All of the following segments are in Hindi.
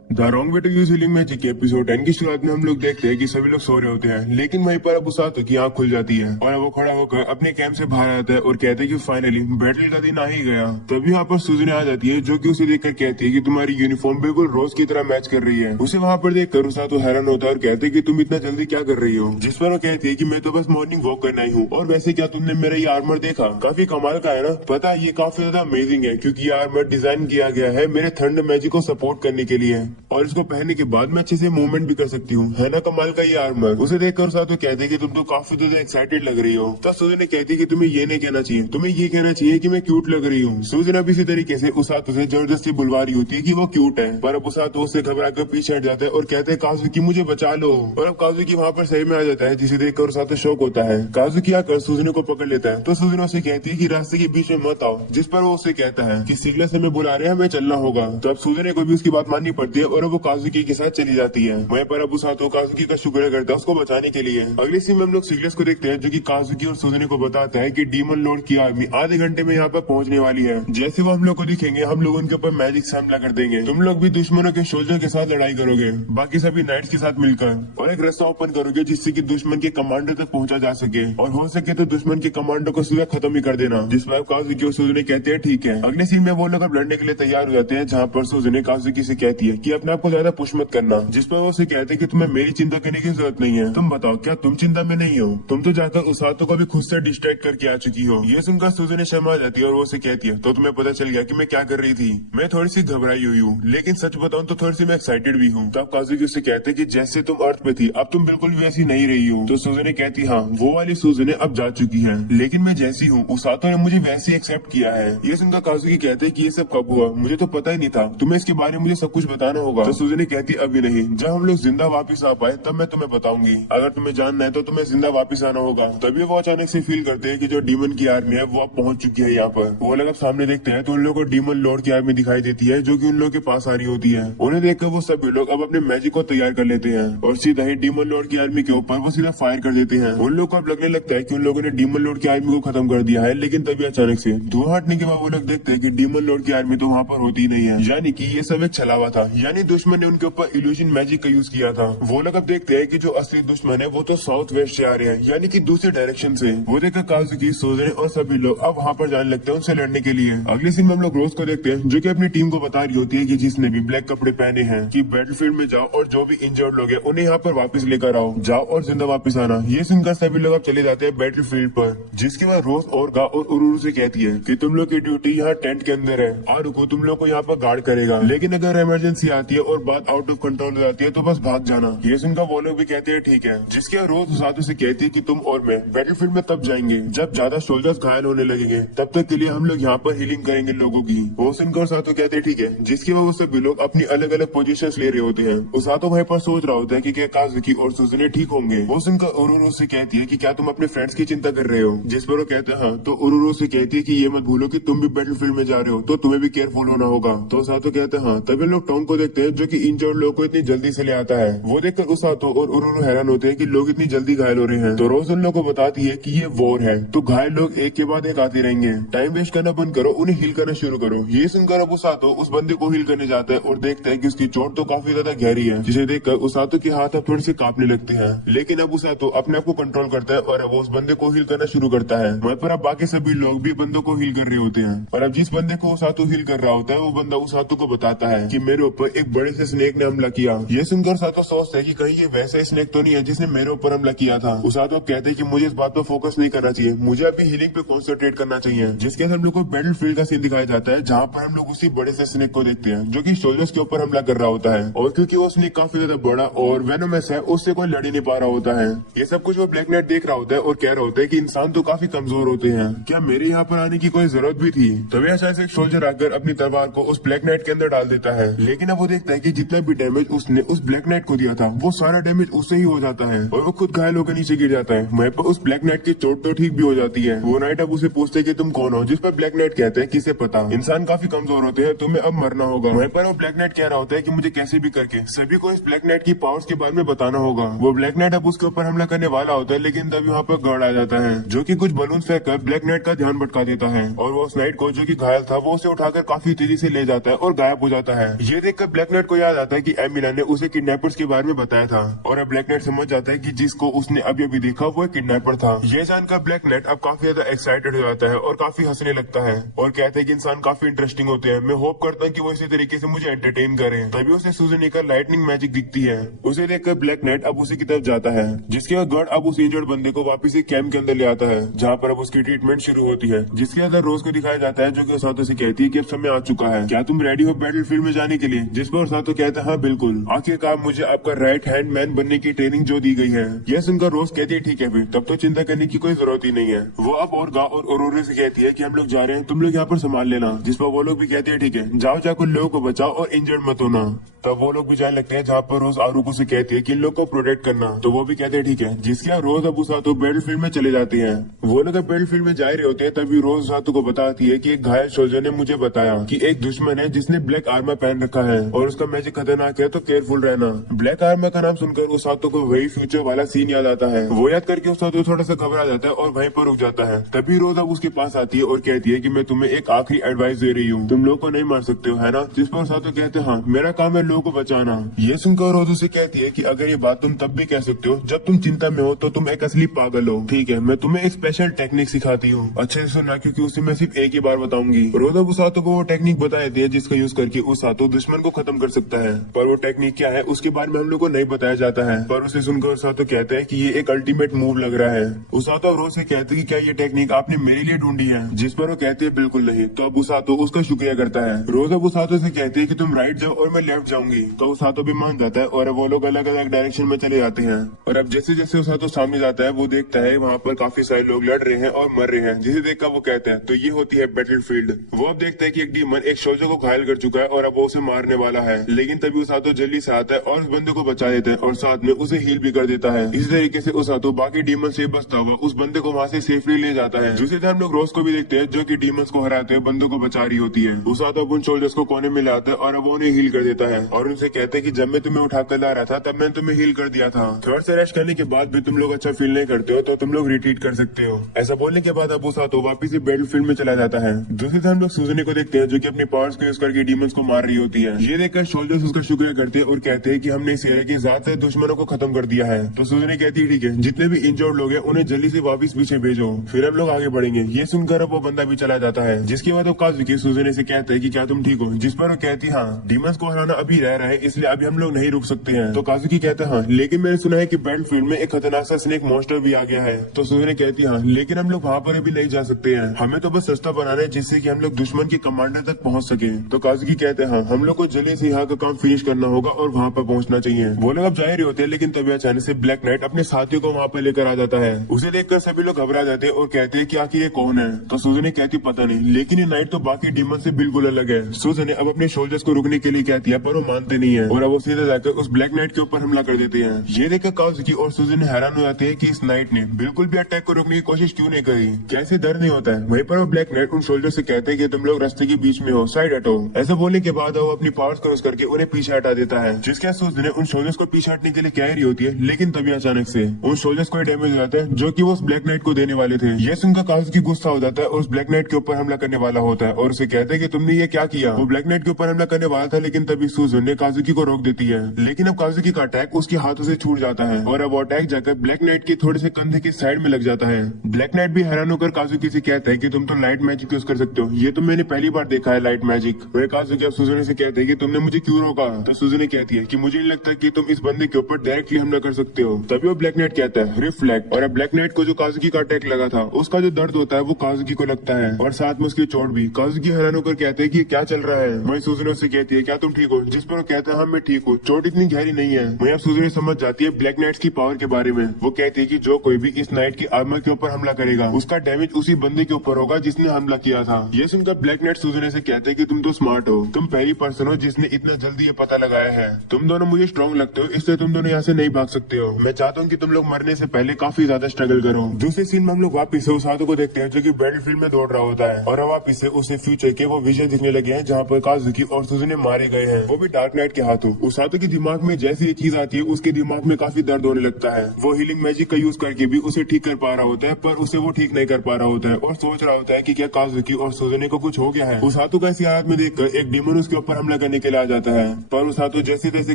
The wrong way to use healing magic के एपिसोड 10 की शुरुआत में हम लोग देखते हैं कि सभी लोग सो रहे होते हैं, लेकिन वहीं पर अब उसातो की आंख खुल जाती है और वो खड़ा होकर अपने कैंप से बाहर आता है और कहते हैं कि फाइनली बैटल का दिन आ ही गया। तभी वहाँ पर सुजने आ जाती है, जो कि उसे देखकर कहती है कि तुम्हारी यूनिफॉर्म बिल्कुल रोज की तरह मैच कर रही है। उसे वहाँ पर देखकर उसातो हैरान होता है और कहते हैं कि तुम इतना जल्दी क्या कर रही हो, जिस पर वो कहती है कि मैं तो बस मॉर्निंग वॉक करना ही हूँ। और वैसे क्या तुमने मेरा ये आर्मर देखा, काफी कमाल का है ना। पता है ये काफी ज्यादा अमेजिंग है, क्योंकि ये आर्मर डिजाइन किया गया है मेरे थंडर मैजिक को सपोर्ट करने के लिए, और इसको पहनने के बाद मैं अच्छे से मूवमेंट भी कर सकती हूँ। है ना कमाल का ये आर्मर। उसे देखकर साथ कहते हैं कि तुम तो काफी ज्यादा एक्साइटेड लग रही हो। तब सुजन कहती है कि तुम्हें ये नहीं कहना चाहिए, तुम्हें ये कहना चाहिए कि मैं क्यूट लग रही हूँ। सुजन अब इसी तरीके से उसातो से जबरदस्ती बुलवा रही होती है कि वो क्यूट है, पर अब उसातो उससे घबरा कर पीछे हट जाता है और कहते हैं काजुकी मुझे बचा लो। और अब काजुकी वहाँ पर सही में आ जाता है, जिसे देखकर उसातो शौक होता है। काजुकी आकर सुजन को पकड़ लेता है तो सुजन उसे कहती है कि रास्ते के बीच में मत आओ, जिस पर वो उसे कहता है कि सिग्नल से हमें बुला रहे हैं, हमें चलना होगा। तो अब सुजन को भी उसकी बात माननी पड़ती है और अब वो काजुकी के साथ चली जाती है। वहीं पर अब उसातो काजुकी का शुक्र करता है उसको बचाने के लिए। अगले सीन में हम लोग सिग्नल्स को देखते हैं, जो कि काजुकी और सुजने को बताता है कि डीमन लॉर्ड की आर्मी आधे घंटे में यहाँ पर पहुंचने वाली है। जैसे वो हम लोग को दिखेंगे, हम लोग उनके ऊपर मैजिक से हमला कर देंगे। तुम लोग भी दुश्मनों के सोल्जर के साथ लड़ाई करोगे, बाकी सभी नाइट्स के साथ मिलकर, और एक रास्ता ओपन करोगे जिससे कि दुश्मन के कमांडो तक पहुंचा जा सके, और हो सके तो दुश्मन के कमांडो को सीधा खत्म ही कर देना। जिस पर काजुकी और सुजने कहते हैं ठीक है। अगले सीन में वो लोग अब लड़ने के लिए तैयार हो जाते हैं, जहाँ पर सुजने काजुकी से कहती है कि अपने आप को ज्यादा पुश मत करना, जिस पर वो उसे कहते हैं कि तुम्हें मेरी चिंता करने की जरूरत नहीं है। तुम बताओ क्या तुम चिंता में नहीं हो? तुम तो जाकर उसातो को भी खुद से डिस्ट्रैक्ट करके आ चुकी हो। ये सुनकर सुजने शर्मा जाती है और वो उसे कहती है तो तुम्हें पता चल गया कि मैं क्या कर रही थी। मैं थोड़ी सी घबराई हुई हूँ, लेकिन सच बताऊं तो थोड़ी सी मैं एक्साइटेड भी हूँ। तब काजुकी उससे कहते कि जैसे तुम अर्थ पे थी अब तुम बिल्कुल भी वैसी नहीं रही हो। तो सुजने कहती हाँ वो वाली सुजने अब जा चुकी है, लेकिन मैं जैसी हूँ उसातो ने मुझे वैसे एक्सेप्ट किया है। ये सुनकर काजुकी कहते कि ये सब कब हुआ, मुझे तो पता ही नहीं था, तुम्हें इसके बारे में मुझे सब कुछ बताना होगा। तो सुजने कहती अभी नहीं, जब हम लोग जिंदा वापिस आ पाए तब मैं तुम्हें बताऊंगी। अगर तुम्हें जानना है तो तुम्हें जिंदा वापस आना होगा। तभी वो अचानक से फील करते हैं कि जो डीमन की आर्मी है वो अब पहुंच चुकी है यहाँ पर। वो लोग अब सामने देखते हैं तो उन लोगों को डीमन लॉर्ड की आर्मी दिखाई देती है, जो कि उन लोगों के पास आ रही होती है। उन्हें देखकर वो सभी लोग अब अपने मैजिक को तैयार कर लेते हैं और सीधा ही डीमन लॉर्ड की आर्मी के ऊपर वो सीधा फायर कर देते हैं। उन लोग को अब लगने लगता है कि उन लोगों ने डीमन लॉर्ड की आर्मी को खत्म कर दिया है, लेकिन तभी अचानक से धुआं हटने के बाद वो लोग देखते हैं कि डीमन लॉर्ड की आर्मी तो वहाँ पर होती ही नहीं है, यानी कि ये सब एक छलावा था। यानी दुश्मन ने उनके ऊपर इल्यूजन मैजिक का यूज किया था। वो लोग अब देखते हैं कि जो असली दुश्मन है वो तो साउथ वेस्ट से आ रहे हैं, यानी कि दूसरे डायरेक्शन से। वो देखकर काजुकी सुजने और सभी लोग अब वहाँ पर जाने लगते हैं उनसे लड़ने के लिए। अगले सीन में हम लोग रोज को देखते हैं, जो कि अपनी टीम को बता रही होती है कि जिसने भी ब्लैक कपड़े पहने हैं कि बैटलफील्ड में जाओ और जो भी इंजर्ड लोग हैं उन्हें यहाँ पर वापस लेकर आओ, जाओ और जिंदा वापस आना। ये सुनकर सभी लोग अब चले जाते हैं बैटलफील्ड पर, जिसके बाद रोज और गा और उरुरु से कहती है कि तुम लोग की ड्यूटी यहाँ टेंट के अंदर है, और रुको तुम लोग को यहाँ पर गार्ड करेगा, लेकिन अगर इमरजेंसी आती है और बात आउट ऑफ कंट्रोल हो जाती है तो बस भाग जाना। ये सुनकर वो लोग भी कहते हैं ठीक है। जिसके रोज उसातो से कहती है कि तुम और मैं बैटलफील्ड में तब जाएंगे जब ज्यादा सोल्जर्स घायल होने लगेंगे, तब तक के लिए हम लोग यहाँ पर हीलिंग करेंगे लोगों की। वो सुनकर उसातो कहते हैं ठीक है। जिसके बाद वो सभी लोग अपनी अलग अलग पोजीशंस ले रहे होते हैं। उसातो वहीं पर सोच रहा होता है कि क्या काजुकी और सुजने ठीक होंगे। वो सुनकर उरुरु से कहती है कि क्या तुम अपने फ्रेंड्स की चिंता कर रहे हो, जिस पर वो कहते हैं हाँ। तो उरुरु से कहती है कि ये मत भूलो कि तुम भी बैटलफील्ड में जा रहे हो, तो तुम्हें भी केयरफुल होना होगा। तो उसातो कहते हैं हाँ। तभी लोग टोंग को देखते हैं, जो कि इंजर्ड लोग को इतनी जल्दी से ले आता है। वो देखकर उसातो और उरुरु हैरान होते हैं कि लोग इतनी जल्दी घायल हो रहे हैं। तो रोज उन लोगों को बताती है कि ये वॉर है, तो घायल लोग एक के बाद एक आते रहेंगे, टाइम वेस्ट करना बंद करो, उन्हें हील करना शुरू करो। ये सुनकर अब उसातो उस बंदे को हील करने जाता है और देखता है कि उसकी चोट तो काफी ज्यादा गहरी है, जिसे देखकर उसातो के हाथ अब थोड़े से कांपने लगते हैं। लेकिन अब उसातो अपने आप को कंट्रोल करता है और अब वो उस बंदे को हील करना शुरू करता है। वहीं पर अब बाकी सभी लोग भी बंदों को हील कर रहे होते हैं, और अब जिस बंदे को उसातो हील कर रहा होता है वो बंदा उसातो को बताता है कि मेरे ऊपर एक बड़े से स्नेक ने हमला किया। ये सुनकर उसातो सोचता है कि कहीं ये वैसा स्नेक तो नहीं है जिसने मेरे ऊपर हमला किया था। उसातो कहते हैं कि मुझे इस बात पर फोकस नहीं करना चाहिए, मुझे अभी हीलिंग पे कॉन्सेंट्रेट करना चाहिए। जिसके बाद हम लोग को बैटलफील्ड का सीन दिखाया जाता है, जहाँ पर हम लोग उसी बड़े से स्नेक को देखते हैं, जो कि सोल्जर्स के ऊपर हमला कर रहा होता है। और क्योंकि वो स्नेक काफी ज्यादा बड़ा और वेनोमस है, उससे कोई लड़ ही नहीं पा रहा होता है। ये सब कुछ वो ब्लैक नाइट देख रहा होता है और कह रहा होता है कि इंसान तो काफी कमजोर होते हैं, क्या मेरे यहाँ पर आने की कोई जरूरत भी थी। तभी अचानक से एक सोल्जर आकर अपनी तलवार को उस ब्लैक नाइट के अंदर डाल देता है। लेकिन अब वो देखता है कि जितना भी डैमेज उसने उस ब्लैक नाइट को दिया था वो सारा डैमेज उससे ही हो जाता है, और वो खुद घायल होकर नीचे गिर जाता है। वहीं पर उस ब्लैक नाइट की चोट तो ठीक भी हो जाती है। वो नाइट अब उसे पूछते कि तुम कौन हो, जिस पर ब्लैक नाइट कहते हैं किसे पता, इंसान काफी कमजोर होते हैं, तुम्हें अब मरना होगा। वहीं पर वो ब्लैक नाइट कह रहा होता है कि मुझे कैसे भी करके सभी को इस ब्लैक नाइट की पावर्स के बारे में बताना होगा। वो ब्लैक नाइट अब उसके ऊपर हमला करने वाला होता है, लेकिन तभी वहाँ पर गार्ड आ जाता है, जो कि कुछ बलून फेंककर ब्लैक नाइट का ध्यान भटका देता है, और वो उस नाइट को जो कि घायल था वो उसे उठाकर काफी तेजी से ले जाता है और गायब हो जाता है। ये देखकर ब्लैक नाइट को याद आता है कि एमिना ने उसे किडनैपर्स के बारे में बताया था और अब ब्लैक नाइट समझ जाता है कि जिसको उसने अभी अभी देखा वो एक किडनैपर था। ये जानकर ब्लैक नाइट अब काफी ज्यादा एक्साइटेड हो जाता है और काफी हंसने लगता है और कहता है कि इंसान काफी इंटरेस्टिंग होते हैं। मैं होप करता हूँ कि वो इसी तरीके से मुझे एंटरटेन करें। तभी उसे सूजनी का लाइटनिंग मैजिक दिखती है। उसे देखकर ब्लैक नाइट अब उसी की तरफ जाता है, जिसके बाद गार्ड अब उस इंजर्ड बंदे को वापस एक कैंप के अंदर ले आता है, जहाँ पर अब उसकी ट्रीटमेंट शुरू होती है। जिसके अंदर रोज को दिखाया जाता है, जो कि ओसातो से कहती है कि अब समय आ चुका है, क्या तुम रेडी हो बैटलफील्ड में जाने के लिए? जिस पर ओसातो कहता है हाँ बिल्कुल, आखिरकार मुझे आपका राइट हैंड मैन बनने की ट्रेनिंग जो दी गई है। यह सुनकर रोज कहती है ठीक है फिर, तब तो चिंता करने की कोई जरूरत ही नहीं है। वो अब ओरगा और ओरोरे से कहती है कि हम लोग जा रहे हैं, तुम लोग यहाँ पर संभाल लेना। जिस पर वो लोग भी कहते हैं ठीक है, जाओ जाकर लोगों को बचाओ और इंजर्ड मत होना। तब वो लोग भी जाने लगते हैं जहाँ पर रोज आरुको से कहती है कि इन लोग को प्रोटेक्ट करना, तो वो भी कहते हैं ठीक है। जिसके यहाँ रोज अब उसातो बैटलफील्ड में चले जाते हैं। वो लोग बैटलफील्ड में जा रहे होते हैं, तभी रोज उसातो को बताती है कि एक घायल सोल्जर ने मुझे बताया कि एक दुश्मन है जिसने ब्लैक आर्मर पहन रखा है और उसका मैजिक खतरनाक है, तो केयरफुल रहना। ब्लैक आर्मर का नाम सुनकर उसातो को वही फ्यूचर वाला सीन याद आता है। वो याद करके उसातो थोड़ा सा घबरा जाता है और वहीं पर रुक जाता है। तभी रोज अब उसके पास आती है और कहती है कि मैं तुम्हें एक आखिरी एडवाइस दे रही हूँ, तुम लोग को नहीं मार सकते हो है ना? जिस पर उसातो कहते हैं हाँ, मेरा काम है लोगों को बचाना। ये सुनकर रोज उसे कहती है कि अगर ये बात तुम तब भी कह सकते हो जब तुम चिंता में हो, तो तुम एक असली पागल हो। ठीक है, मैं तुम्हें एक स्पेशल टेक्निक सिखाती हूँ, अच्छे से सुनना क्योंकि उसे मैं सिर्फ एक ही बार बताऊंगी। रोज अब उसातो को वो टेक्निक बता देती है जिसका यूज करके उसातो दुश्मन को खत्म कर सकता है। पर वो टेक्निक क्या है उसके बारे में हम लोग को नहीं बताया जाता है। पर उसे सुनकर उसातो कहते हैं कि ये एक अल्टीमेट मूव लग रहा है। उसातो रोज से कहते हैं कि क्या ये टेक्निक आपने मेरे लिए ढूंढी है? जिस पर वो कहते हैं बिल्कुल नहीं। तो अब उसातो उसका शुक्रिया करता है। रोज अब उसातो से कहते हैं कि तुम राइट जाओ और मैं लेफ्ट जाऊंगी। तो उसातो भी मान जाता है और वो लोग अलग अलग डायरेक्शन में चले जाते हैं। और अब जैसे जैसे उसातो सामने जाता है, वो देखता है वहाँ पर काफी सारे लोग लड़ रहे हैं और मर रहे हैं, जिसे देखकर वो कहता है तो ये होती है बैटलफील्ड। वो अब देखता है कि एक डीमन एक सोल्जर को घायल कर चुका है और अब वो उसे मारने वाला है। लेकिन तभी उसातो जल्दी से आता है और उस बंदे को बचा देता है और साथ में उसे हील भी कर देता है। इसी तरीके से उसातो बाकी डीमन से बचता हुआ उस बंदे को वहाँ से सेफली ले जाता है। दूसरी तरफ हम लोग रोज को भी देखते हैं जो कि डीमंस को हराते हुए बंदों को बचा रही होती है। उसातो उन सोल्जर्स को कोने में लाता है और अब वो उन्हें हील कर देता है और उनसे कहते हैं कि जब मैं तुम्हें उठाकर ला रहा था तब मैंने तुम्हें हील कर दिया था। थोड़ा सा रेस्ट करने के बाद भी तुम लोग अच्छा फील नहीं करते हो तो तुम लोग रिट्रीट कर सकते हो। ऐसा बोलने के बाद अब उसातो वापिस से बैटलफील्ड में चला जाता है। दूसरी तरफ हम लोग सूजनी को देखते हैं जो कि अपनी पावर्स को यूज करके डीमंस को मार रही होती है। ये देखकर सोल्जर्स उसका शुक्रिया करते हैं और कहते हैं कि हमने इस एरिया के ज्यादातर दुश्मनों को खत्म कर दिया है। तो सूजनी कहती है ठीक है, जितने भी इंजर्ड लोग हैं उन्हें जल्दी से वापस पीछे भेजो, फिर हम लोग आगे बढ़ेंगे। ये सुनकर अब वो बंदा भी चला जाता है। जिसके बाद वो काजुकी सूजनी से कहता है कि क्या तुम ठीक हो? जिस पर वो कहती हाँ, डीमंस को हराना अभी रह रहा है इसलिए अभी हम लोग नहीं रुक सकते हैं। तो काजुकी कहता है हाँ, लेकिन मैंने सुना है कि बैटलफील्ड में एक खतरनाक सा स्नेक मॉन्स्टर भी आ गया है। तो सूजनी कहती है हाँ, लेकिन हम लोग वहाँ पर अभी नहीं जा सकते हैं, हमें तो बस सस्ता बनाना है जिससे कि हम लोग दुश्मन के कमांडर तक पहुँच सके। तो काजुकी कहते हैं हाँ, हम लोग को जल्दी से यहाँ का काम फिनिश करना होगा और वहाँ पर पहुँचना चाहिए। वो लोग अब जा रहे होते हैं, लेकिन तभी अचानक से ब्लैक नाइट अपने साथियों को वहाँ पर लेकर आ जाता है। उसे देखकर सभी लोग घबरा जाते हैं और कहते हैं कि आखिर ये कौन है? तो सूजनी कहती पता नहीं, लेकिन ये नाइट तो बाकी डीमन से बिल्कुल अलग है। सूजनी अब अपने सोल्जर्स को रुकने के लिए कहती है पर वो मानते नहीं है और अब वो सीधे जाकर उस ब्लैक नाइट के ऊपर हमला कर देते हैं। ये देखकर काजुकी और सूजनी हैरान हो जाते हैं कि इस नाइट ने बिल्कुल भी अटैक को रोकने की कोशिश क्यों नहीं करी, कैसे डर नहीं होता है। वहीं पर वो ब्लैक नाइट उन सोल्जर से कहते हैं कि तुम लोग रास्ते के बीच में हो, साइड हटो। ऐसा बोलने के बाद वो अपनी पावर्स क्रॉस करके उन्हें पीछे हटा देता है। जिसके सूजनी उन सोल्जर्स को पीछे हटने के लिए कह रही होती है, लेकिन तभी अचानक से उन सोल्जर्स को डैमेज हो जाता है जो कि वो उस ब्लैक नाइट को देने वाले थे। ये सुनकर काजुकी गुस्सा हो जाता है और उस ब्लैक नाइट के ऊपर हमला करने वाला होता है और उसे कहते हैं कि तुमने ये क्या किया। वो ब्लैक नाइट के ऊपर हमला करने वाला था, लेकिन तभी सूजन ने काजुकी को रोक देती है। लेकिन अब काजुकी का अटैक उसके हाथों से छूट जाता है और अब वो अटैक जाकर ब्लैक नाइट के थोड़े से कंधे की साइड में लग जाता है। ब्लैक नाइट भी हैरान होकर काजुकी से कहता है कि तुम तो लाइट मैजिक यूज कर सकते हो, ये तो मैंने पहली बार देखा है लाइट मैजिक। वह काजुकी अब सूजन से कहते हैं कि तुमने मुझे क्यों रोका? तो सूजन कहती है कि मुझे नहीं लगता कि तुम इस बंदे के ऊपर डायरेक्टली हमला कर सकते हो। तभी वो ब्लैक नाइट कहता है रिफ्लेक्ट, और अब ब्लैक नाइट को जो काजुकी का अटैक लगा था उसका जो दर्द होता है वो काजुकी को लगता है और साथ में उसकी चोट भी। काजुकी हैरान होकर कहते हैं कि क्या चल रहा है। वही सूजन से कहती है क्या तुम ठीक हो? जिस पर वो कहता है हाँ मैं ठीक हूँ, चोट इतनी गहरी नहीं है। वही अब सूजन समझ जाती है ब्लैक नाइट्स की पावर के बारे में। वो कहती है कि जो कोई भी इस नाइट की आर्मर के ऊपर हमला करेगा उसका डैमेज उसी बंदे के ऊपर होगा जिसने हमला किया था। ये सुनकर ब्लैक नाइट सूजन से कहते हैं कि तुम तो स्मार्ट हो, तुम पहली पर्सन हो जिसने इतना जल्दी ये पता लगाया है। तुम दोनों मुझे स्ट्रॉन्ग लगते हो, इसलिए तुम दोनों यहाँ से नहीं भाग सकते हो। मैं चाहता हूँ कि तुम लोग मरने से पहले काफी ज्यादा स्ट्रगल करो। दूसरे सीन में हम लोग वापिस से उसातो को देखते हैं जो कि बैटलफील्ड में दौड़ रहा होता है और वापिस से उसे फ्यूचर के वो विजन दिखने लगे हैं जहाँ पर काजुकी और सूजन मारे गए हैं, वो भी डार्क नाइट के हाथों। उसातो के दिमाग में जैसी ये चीज आती है उसके दिमाग में काफी दर्द होने लगता है। वो हीलिंग मैजिक का यूज करके भी उसे ठीक कर पा रहा होता है पर उसे वो ठीक नहीं कर पा रहा होता है और सोच रहा होता है कि क्या काजुकी और सूजन को कुछ हो गया है। उसातो का इसी हालत में देखकर एक डीमन उसके ऊपर हमला करने बचाने के लिए आ जाता है, पर उसातो जैसे तैसे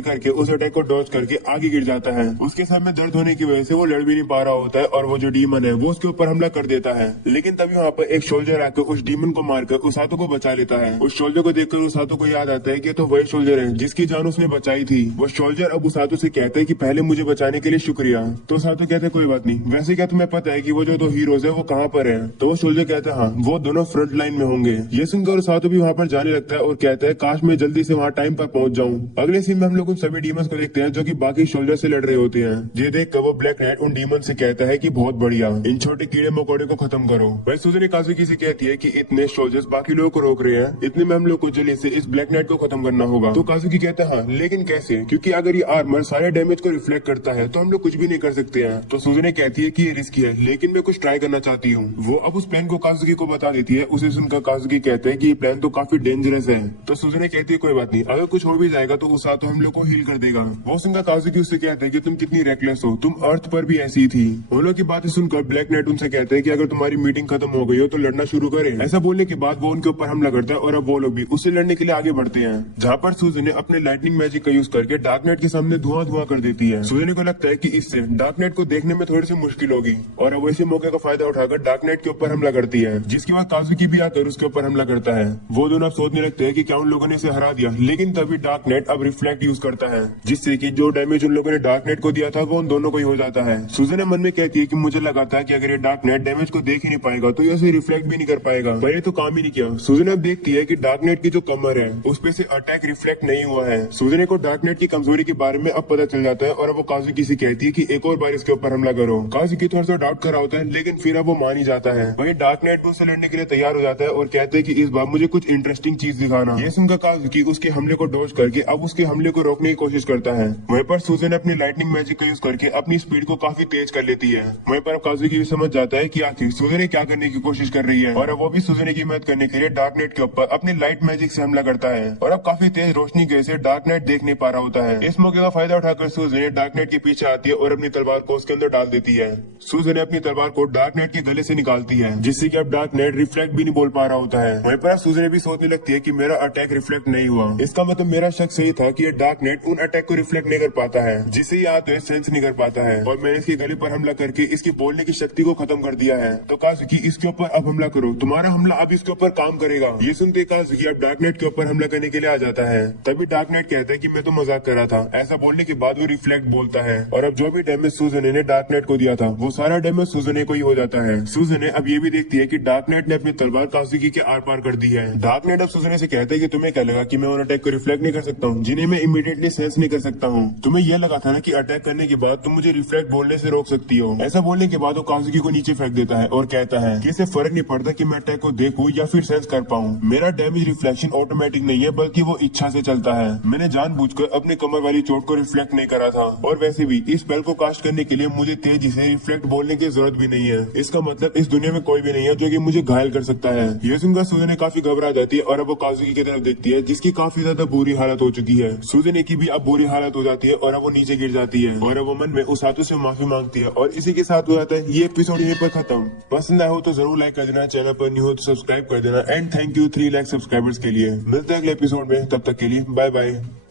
करके उस अटैक को डॉज करके आगे गिर जाता है। उसके सर में दर्द होने की वजह से वो लड़ भी नहीं पा रहा होता है और वो जो डीमन है वो उसके ऊपर हमला कर देता है। लेकिन तभी वहाँ पर एक सोल्जर आकर उस डीमन को मारकर उसातो को बचा लेता है। उस सोल्जर को देखकर उसातो को याद आता है कि तो वही सोल्जर है जिसकी जान उसने बचाई थी। वो सोल्जर अब उसातो से कहता है कि पहले मुझे बचाने के लिए शुक्रिया। तो उसातो कहता है कोई बात नहीं, वैसे क्या तुम्हें पता है कि वो जो दो हीरोज है वो कहाँ पर है? तो वो सोल्जर कहता है हाँ, वो दोनों फ्रंट लाइन में होंगे। ये सुनकर उसातो भी वहाँ पर जाने लगता है और कहता है काश मैं जल्दी से वहाँ टाइम पर पहुंच जाऊं। अगले सीन में हम लोग उन सभी डीमंस को देखते हैं जो कि बाकी सोल्जर से लड़ रहे होते हैं। ये देखकर वो ब्लैक नाइट उन डीमन से कहता है कि बहुत बढ़िया, इन छोटे कीड़े मकोड़े को खत्म करो। वही सुजुकी काजुकी से कहती है कि इतने सोल्जर्स बाकी लोगों को रोक रहे हैं, इतने में हम लोग को जल्दी से इस ब्लैक नाइट को खत्म करना होगा। तो काजुकी कहता है हाँ, लेकिन कैसे? क्योंकि अगर ये आर्मर सारे डैमेज को रिफ्लेक्ट करता है तो हम लोग कुछ भी नहीं कर सकते हैं। तो सुजुकी कहती है कि ये रिस्की है, लेकिन मैं कुछ ट्राई करना चाहती हूँ। वो अब उस प्लान को काजुकी को बता देती है। उसे सुनकर काजुकी कहते हैं कि ये प्लान तो काफी डेंजरस है। तो सुजुकी कहती है कोई बात नहीं, अगर कुछ हो भी जाएगा तो उसातो हम लोग को हील कर देगा। वो सुनकर काजुकी उससे कहते हैं कि तुम कितनी रेकलेस हो, तुम अर्थ पर भी ऐसी थी। उन लोग की बातें सुनकर ब्लैक नाइट उनसे कहते हैं कि अगर तुम्हारी मीटिंग खत्म हो गई हो तो लड़ना शुरू करें। ऐसा बोलने के बाद वो उनके ऊपर हमला करता है और अब वो लोग भी उससे लड़ने के लिए आगे बढ़ते हैं, जहाँ पर सुजुकी अपने लाइटनिंग मैजिक का यूज करके डार्क नाइट के सामने धुआं धुआं कर देती है। सुजुकी को लगता है कि इससे डार्क नाइट को देखने में थोड़ी सी मुश्किल होगी और अब इसी मौके का फायदा उठाकर डार्क नाइट के ऊपर हमला करती है, जिसके बाद काजुकी भी आकर उसके ऊपर हमला करता है। वो दोनों अब सोचने लगते हैं कि क्या उन लोगों ने इसे हरा दिया, लेकिन तभी डार्क नाइट अब रिफ्लेक्ट यूज करता है, जिससे कि जो डैमेज उन लोगों ने डार्क नाइट को दिया था वो उन दोनों को ही हो जाता है। सुजुकी मन में कहती है कि मुझे लगा था कि अगर ये डार्क नाइट डैमेज को देख ही नहीं पाएगा तो ये उसे रिफ्लेक्ट भी नहीं कर पाएगा, पर ये तो काम ही नहीं किया। सुजुकी अब देखती है कि डार्क नाइट की जो कमर है उस पे से अटैक रिफ्लेक्ट नहीं हुआ है। सुजुकी को डार्क नाइट की कमजोरी के बारे में अब पता चल जाता है और अब वो काजुकी से कहती है कि एक और बार इसके ऊपर हमला करो। काजुकी थोड़ा सा डाउट कर रहा होता है, लेकिन फिर अब वो मान ही जाता है। वही डार्क नाइट उससे लड़ने के लिए तैयार हो जाता है और कहते हैं कि इस बार मुझे कुछ इंटरेस्टिंग चीज दिखाना। ये सुनकर काजुकी उसके हमले को डॉज करके अब उसके हमले को रोकने की कोशिश करता है। वहीं पर सुजुकी अपनी लाइटनिंग मैजिक का यूज करके अपनी स्पीड को काफी तेज कर लेती है। वहीं पर काजुकी भी समझ जाता है कि आखिर सुजुकी क्या करने की कोशिश कर रही है और अब वो भी सुजुकी की मदद करने के लिए डार्क नाइट के ऊपर अपनी लाइट मैजिक से हमला करता है और अब काफी तेज रोशनी की वजह से डार्क नाइट देख नहीं पा रहा होता है। इस मौके का फायदा उठाकर सुजुकी डार्क नाइट के पीछे आती है और अपनी तलवार को उसके अंदर डाल देती है। सुजुकी अपनी तलवार को डार्क नाइट के गले से निकालती है, जिससे कि अब डार्क नाइट रिफ्लेक्ट भी नहीं बोल पा रहा होता है। वहीं पर सुजुकी भी सोचने लगती है कि मेरा अटैक रिफ्लेक्ट नहीं हुआ, इसका मतलब मेरा शक सही था कि ये डार्क नाइट उन अटैक को रिफ्लेक्ट नहीं कर पाता है जिसे ये आते सेंस नहीं कर पाता है, और मैंने इसके गले पर हमला करके इसकी बोलने की शक्ति को खत्म कर दिया है। तो काजुकी इसके ऊपर अब हमला करो, तुम्हारा हमला अब इसके ऊपर काम करेगा। ये सुनते काजुकी अब डार्क नाइट के ऊपर हमला करने के लिए आ जाता है। तभी डार्क नाइट कहता है कि मैं तो मजाक कर रहा था। ऐसा बोलने के बाद वो रिफ्लेक्ट बोलता है और अब जो भी डैमेज सुजुकी ने डार्क नाइट को दिया था वो सारा डैमेज सुजुकी को ही हो जाता है। सुजुकी अब ये भी देखती है कि डार्क नाइट ने अपनी तलवार काजुकी के आर पार कर दी है। डार्क नाइट अब सुजुकी से कहता है कि तुम्हें क्या लगा कि मैं उन अटैक को रिफ्लेक्ट नहीं कर सकता हूँ जिन्हें मैं इमीडिएटली सेंस नहीं कर सकता हूँ? तुम्हें यह लगा था ना कि अटैक करने के बाद तुम मुझे रिफ्लेक्ट बोलने से रोक सकती हो। ऐसा बोलने के बाद वो काजुकी को नीचे फेंक देता है और कहता है कि इससे फर्क नहीं पड़ता कि मैं अटैक को देखूं या फिर सेंस कर पाऊं। मेरा डैमेज रिफ्लेक्शन ऑटोमेटिक नहीं है, बल्कि वो इच्छा से चलता है। मैंने जानबूझकर अपने कमर वाली चोट को रिफ्लेक्ट नहीं करा था, और वैसे भी इस स्पेल को कास्ट करने के लिए मुझे तेजी से रिफ्लेक्ट बोलने की जरूरत भी नहीं है। इसका मतलब इस दुनिया में कोई भी नहीं है जो कि मुझे घायल कर सकता है। ये सुनकर सुजुकी काफी घबरा जाती है और अब वो काजुकी की तरफ देखती है जिसकी काफी ज्यादा बुरी हालत हो चुकी है। सुजुकी की भी अब बुरी हालत हो जाती है और अब वो नीचे गिर जाती है और अब वो मन में उसातो से माफी मांगती है, और इसी के साथ हो जाता है ये एपिसोड यहीं पर खत्म। पसंद आया हो तो जरूर लाइक कर देना, चैनल पर न्यू हो तो सब्सक्राइब कर देना, and thank you 3 lakh subscribers के लिए। मिलते हैं अगले एपिसोड में, तब तक के लिए बाय बाय।